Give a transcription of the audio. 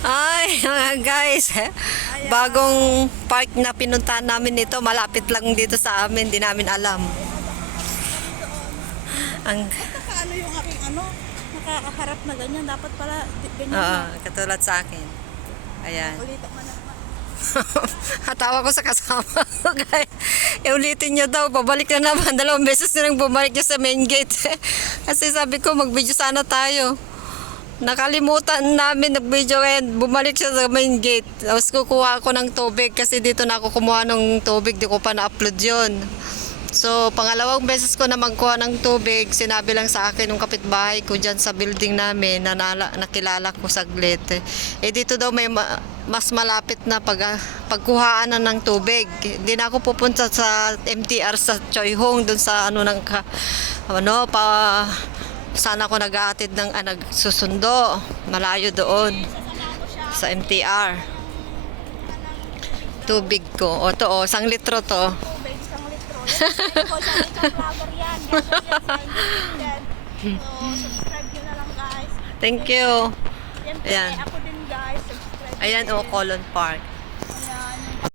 Ay, mga guys, bagong park na pinuntahan namin nito, malapit lang dito sa amin, di namin alam. Ang Ano yung aking nakakaharap na ganyan. Dapat pala ganyan oo, na. katulad sa akin. Ayan. Ulitin mo na naman. Hatawa ko sa kasama ko, guys. Ulitin nyo daw, pabalik na naman. 2 beses na lang bumalik nyo sa main gate. Kasi sabi ko, mag-video sana tayo. Nakalimutan namin nag-video kaya bumalik siya sa main gate. Tapos kukuha ako ng tubig kasi dito na ako kumuha ng tubig, di ko pa na-upload yon. So, pangalawang beses ko na magkuha ng tubig, sinabi lang sa akin ng kapitbahay ko dyan sa building namin na nakilala ko saglit. Dito daw may mas malapit na pagkuhaan na ng tubig. Hindi na ako pupunta sa MTR sa Choi Hong, dun sa sana ako nag-aatid ng nagsusundo. Malayo doon sa MTR. Tubig ko. O to, 1 litro to. Tubig, 1 litro. Yan, ko sa isang vlogger yan. So, subscribe nyo na lang guys. Thank you. Siyempre, Ayan. ako din guys. Subscribe Ayan nyo o, din. Colon Park.